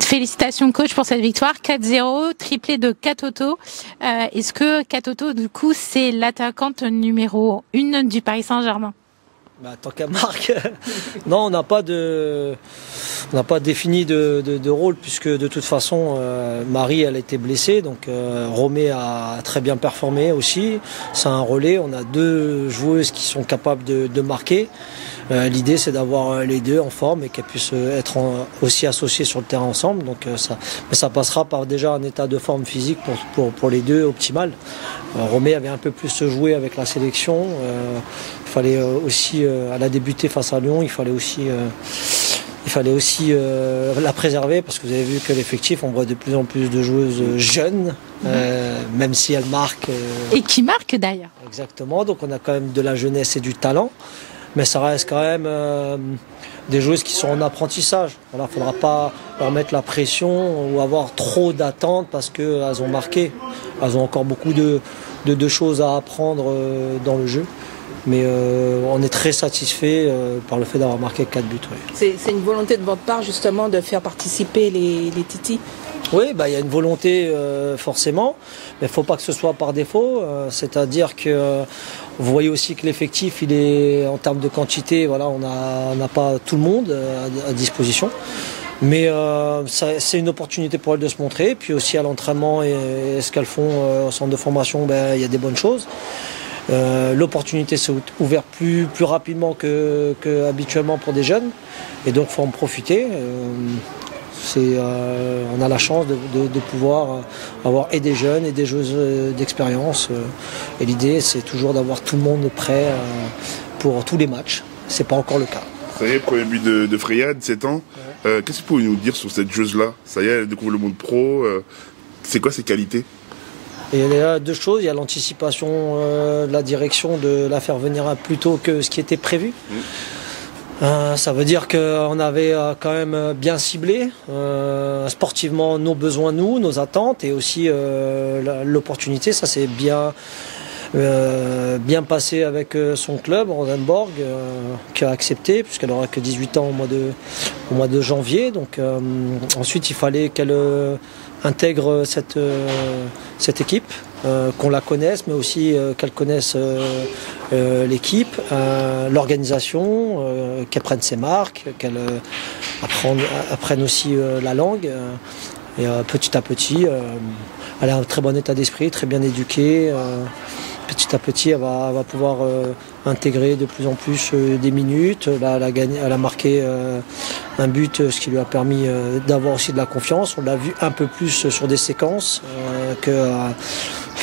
Félicitations coach pour cette victoire, 4-0, triplé de Katoto. Est-ce que Katoto, du coup, c'est l'attaquante numéro 1 du Paris Saint-Germain? Tant qu'à Marc, non, on n'a pas défini de rôle puisque de toute façon Marie elle a été blessée, donc Romé a très bien performé aussi. C'est un relais, on a deux joueuses qui sont capables de marquer. L'idée c'est d'avoir les deux en forme et qu'elles puissent être aussi associées sur le terrain ensemble. Donc ça passera par déjà un état de forme physique pour les deux optimal. Romé avait un peu plus joué avec la sélection. Il fallait aussi, elle a débuté face à Lyon, il fallait aussi la préserver parce que vous avez vu que l'effectif, on voit de plus en plus de joueuses jeunes, même si elles marquent. Et qui marquent d'ailleurs. Exactement, donc on a quand même de la jeunesse et du talent. Mais ça reste quand même des joueuses qui sont en apprentissage. Il ne faudra pas leur mettre la pression ou avoir trop d'attentes parce qu'elles ont marqué. Elles ont encore beaucoup de choses à apprendre dans le jeu. Mais on est très satisfait par le fait d'avoir marqué 4 buts. Oui. C'est une volonté de votre part justement de faire participer les titis? Oui, il y a une volonté forcément, mais il ne faut pas que ce soit par défaut. C'est-à-dire que vous voyez aussi que l'effectif, il est en termes de quantité, voilà, on n'a pas tout le monde à disposition. Mais c'est une opportunité pour elles de se montrer. Puis aussi à l'entraînement et ce qu'elles font au centre de formation, il y a des bonnes choses. L'opportunité s'est ouverte plus rapidement que habituellement pour des jeunes. Et donc il faut en profiter. On a la chance de pouvoir avoir et des jeunes et des joueuses d'expérience. Et l'idée, c'est toujours d'avoir tout le monde prêt pour tous les matchs. Ce n'est pas encore le cas. Ça y est, premier but de Freya, 17 ans. Ouais. Qu'est-ce que vous pouvez nous dire sur cette joueuse-là? Ça y est, elle découvre le monde pro. C'est quoi ses qualités? Et il y a deux choses. Il y a l'anticipation de la direction de la faire venir plus tôt que ce qui était prévu. Ça veut dire qu'on avait quand même bien ciblé sportivement nos besoins, nos attentes et aussi l'opportunité. Ça s'est bien passé avec son club, Rosenborg, qui a accepté puisqu'elle n'aura que 18 ans au mois de janvier. Donc ensuite il fallait qu'elle intègre cette équipe, qu'on la connaisse, mais aussi qu'elle connaisse l'équipe, l'organisation, qu'elle prenne ses marques, qu'elle apprenne aussi la langue. Et petit à petit, elle a un très bon état d'esprit, très bien éduquée. Petit à petit, elle va pouvoir intégrer de plus en plus des minutes. Là, elle a marqué un but, ce qui lui a permis d'avoir aussi de la confiance. On l'a vu un peu plus sur des séquences que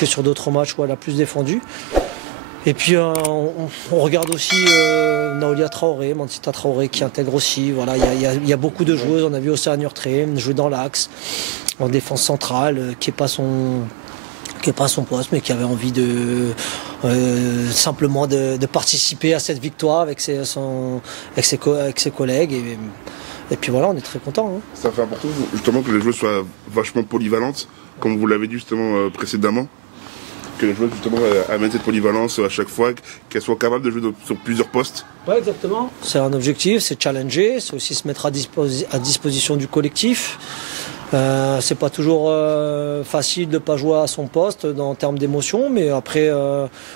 sur d'autres matchs où elle a plus défendu. Et puis on regarde aussi Naoulia Traoré, Mansita Traoré qui intègre aussi. Voilà, il y a beaucoup de joueuses. On a vu Océane Urtré jouer dans l'axe, en défense centrale, qui n'est pas son poste, mais qui avait envie simplement de participer à cette victoire avec ses collègues. Et puis voilà, on est très contents. Hein. Ça fait important justement que les joueuses soient vachement polyvalentes, comme vous l'avez dit justement précédemment, que les joueuses justement amènent cette polyvalence à chaque fois, qu'elles soient capables de jouer sur plusieurs postes. Oui, exactement. C'est un objectif, c'est challenger, c'est aussi se mettre à disposition du collectif. C'est pas toujours facile de pas jouer à son poste en termes d'émotion, mais après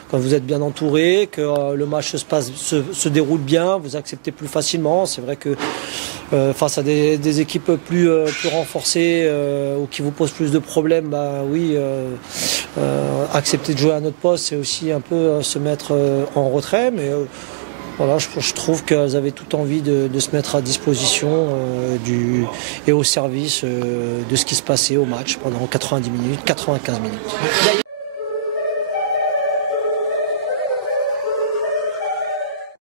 quand vous êtes bien entouré, que le match se déroule bien, vous acceptez plus facilement. C'est vrai que face à des équipes plus renforcées ou qui vous posent plus de problèmes, oui, accepter de jouer à notre poste, c'est aussi un peu se mettre en retrait, mais voilà, je trouve qu'elles avaient toute envie de se mettre à disposition et au service de ce qui se passait au match pendant 90 minutes, 95 minutes.